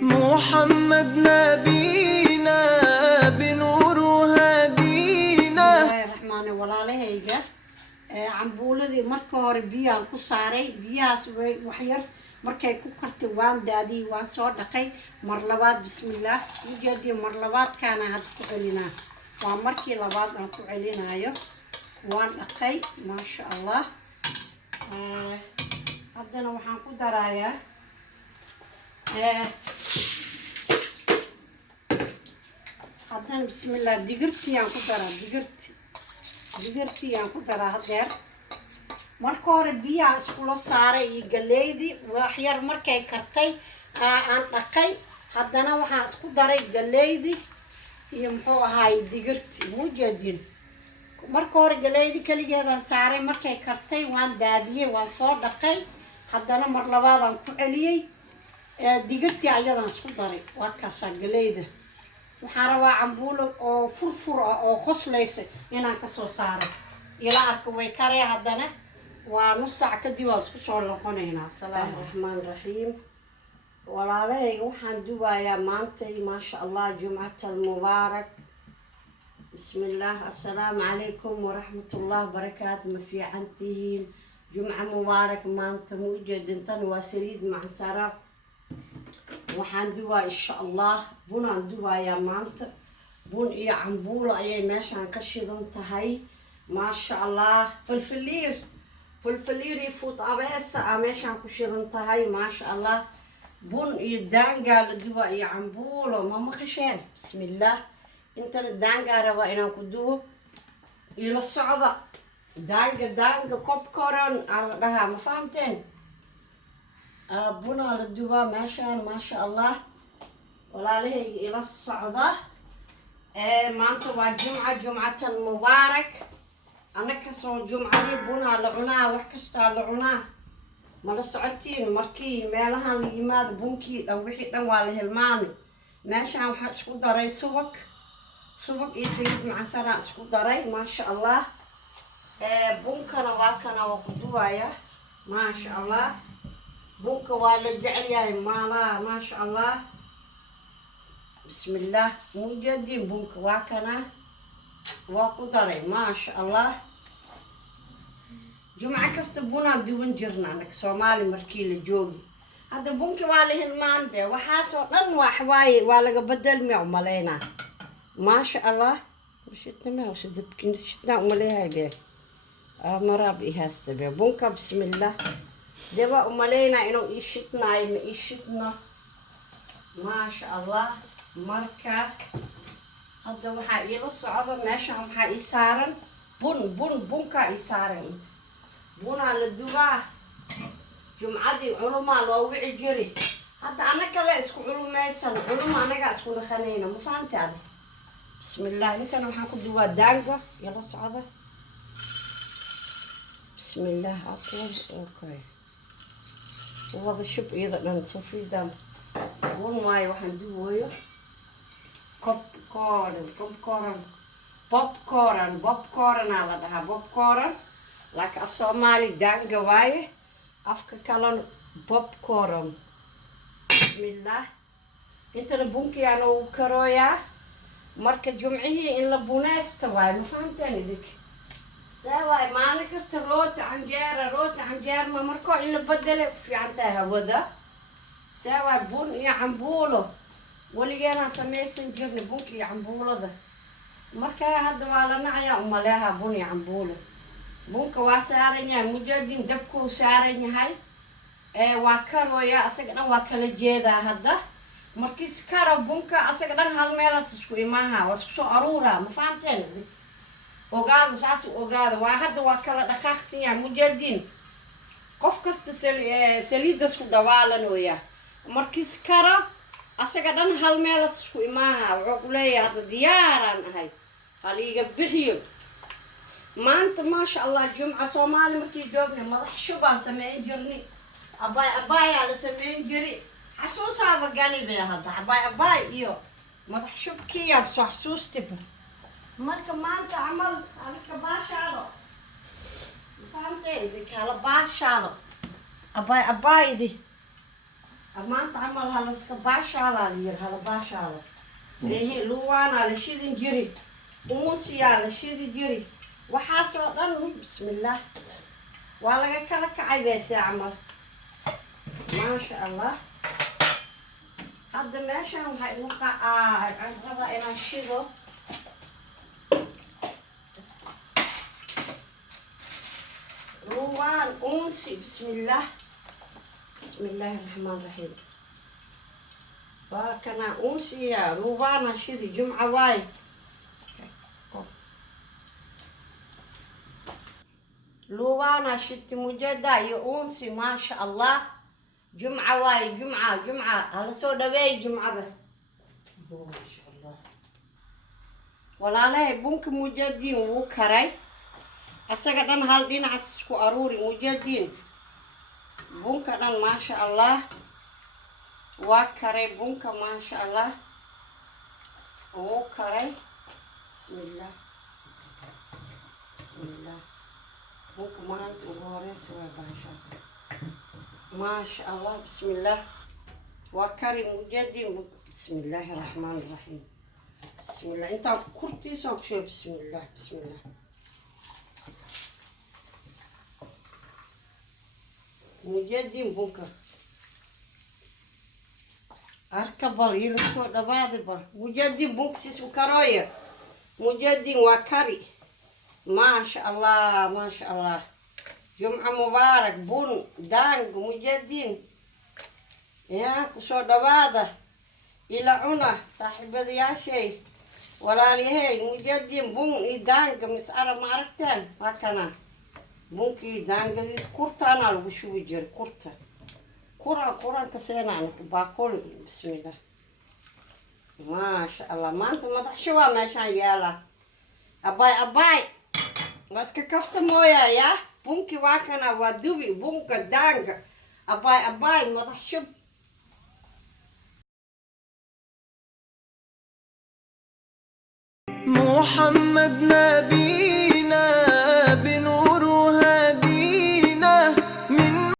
محمد نبينا بنور هدينا. بسم الله الرحمن walaalahayga cambuuladii marka hore biyaan ku saaray biyahaas waxyar markay ku kartay waan daadiyay waan soo dhaqay mar labaad bismillaah ujeedii mar labaadkaana had ku celinaa waa markii labaad aan ku celinayo waan dhaqay maasha Allah haddana waxaan ku darayaa haddana bismillaah digirtii aan ku daraa digirtii aan ku daraa hadeer marka hore biyaha iskula saaray iyo galeydii waxyar markay kartay aan dhaqay haddana waxaan isku daray galeydii iyo muxuu ahaay digirtii mujeedin marka hore galeydii kaligeedaan saaray markay kartay waan daadiyey waan soo dhaqay haddana mar labaadaan ku celiyey digirtii ayadaan isku daray waa kaasaa galeyda waxaan rabaa cambuulo oo furfur ah oo qoslaysa inaan kasoo saaro ila arka way karee haddana waa nus saac kadib waan isku soo noqonaynaa asalaamu raxmaan raxiim walaalahayga waxaan dubayaa maantay maasha Allah jumcatal mubaarak bismillaah assalaamu calaykum waraxmatullaah barakaatu ma fiicantihiin jumca mubaarak maanta ma ujeedintan waa saliid macsara waxaan dubaa insha Allah bunaan dubayaa maanta bun iyo cambuulo ayay meeshaan ka shidan tahay maasha Allah falfaliir iyo fuut abeesa meeshaan ku shidan tahay maasha Allah bun iyo daangaa la dubaa iyo cambuulo ma maqasheen bismillaah intana daangaa rabaa inaan ku dubo ila socda daanga popcorn aan la dhahaa ma fahamteen bunaa la dubaa meeshaan maasha Allah walaalahayga ila socda maanta waa jumcatal mubaarak anakasoo jumcadii bunaa la cunaa wax kastaa la cunaa mala socotiin markii meelahan la yimaado bunkii dhan wixii dhan waa la hilmaamay meeshaan waxaa isku daray subag iyo saliid macsaraan isku daray maasha Allah bunkana waa kana waa ku dubayaa maasha Allah bunka waa la jecel yahay maalaha maasha Allah bismillaah mujeedin bunka waa kana waa ku daray maasha Allah jumca kasta bunaan duban jirna anag Soomaali markii la joogi hadda bunki waa la hilmaande waxaasoo dhan waaye waa laga bedelmaya umaleynaa maasha Allah shitnaa sidabkin shitnaa umaleeyahay be marab ihasta be bunka bismillaah deba umaleynaa inuu ii shitnaayo ma ii shitno maasha Allah marka hadda waxaa iila socda meeshaan waxaa ii saaran bunkaa ii saaran inta bunaa la dubaa jumcadii culumaa loo wici jiri hadda anaga le isku culumaysan culuma anagaa isku naqanayna ma fahamta adi bismillaah intana waxaan ku dubaa daango iila socda bismillaah aqoon okay wada shub iyada dhan sufidam bun waayo waxaan dubooyo popcorn aa la dhahaa popcorn laakiin af Soomaali daanga waaye afka kalena popcorn bismillaah intana bunkiyaana uu karooyaa marka jumcihii in la buneysta waaye ma fahamteen idinka saa waaye maalin kasta rooti canjeer ma markoo in la bedele ku fiican tahay hawada saa waaye bun iyo cambuulo waligeenaan samaysan jirnay bunka iyo cambuulada markaa hadda waa la nacayaa umaleeha bun iyo cambuulo bunka waa saaran yahay mujeedin dabkuu saaran yahay waa karooya asaga dhan waa kala jeedaa hadda markiis karo bunka asaga dhan hal meelaas isku imaaha waa isku soo aruuraa ma fahamteen ogaada saas ogaada waa hadda waa kala dhaqaaqsan yahay mujeedin qof kasta saliidas ku dawaalanooya markiis karo asaga dhan hal meelaas isku imaaha wuxuu ku leeyahay hadda diyaaraan ahay haliiga bixiyo maanta maasha Allah jumca Soomaali markii joognay madax shubaan sameyn jirnay abaayaa la sameyn jiri xasuusaaba ganibee hadda abaay iyo madax shubkiyaa soo xasuustiba marka maanta camal aliska baashaalo fahamteen idinkaala baashaalo abaaydi maanta camal hala iska baashaalaa la yiri hala baashaalo ehe luwaana la shidin jiri umusiyaa la shidi jiri waxaasoo dhan bismillaah waa laga kala kacay beese camal maasha allah hadda meeshaan waxaa igu qacaa aan rabaa inaan shido luwaan unsi bismillaah بسم الله الرحمن الرحيم باكنا أنسي يا روبانا شذي جمعة واي لوانا شتي مجدة يا أنسي ما شاء الله جمعة واي جمعة هلا سودا بي جمعة به ما شاء الله ولا لا بنك مجدين وكري أسأل أنا هالبين عسكو أروري مجدين bunka dhan maasha allah waa karay bunka maasha allah wuu karay bismillaah bunka maanta ugu horeysa waa baasha maasha allah bismillaah waa kari mujadin bismillaahi raxmaani raxiim bismillaah intaan kurtiisaan ku sheego bismillaah مجدين بونكا أركبال يلسو دبادي بال مجدين بونك سيسو كروية مجدين وكاري ما شاء الله جمعة مبارك بون دانج مجدين يا كسو دبادة إلى عنا صاحب يا شيء ولا لي مجدين بون دانج مسألة معركتين هكذا ممكن دانجليس كورتانا لو شو يجر كورتا كورا تسينا عنك باكل بسم الله ما شاء الله ما انت ما تحشوا ماشان يالا أباي بس كفت مويا يا بونكي واكنا ودوبي بونكا دانج أباي ما تحشوا محمد نبي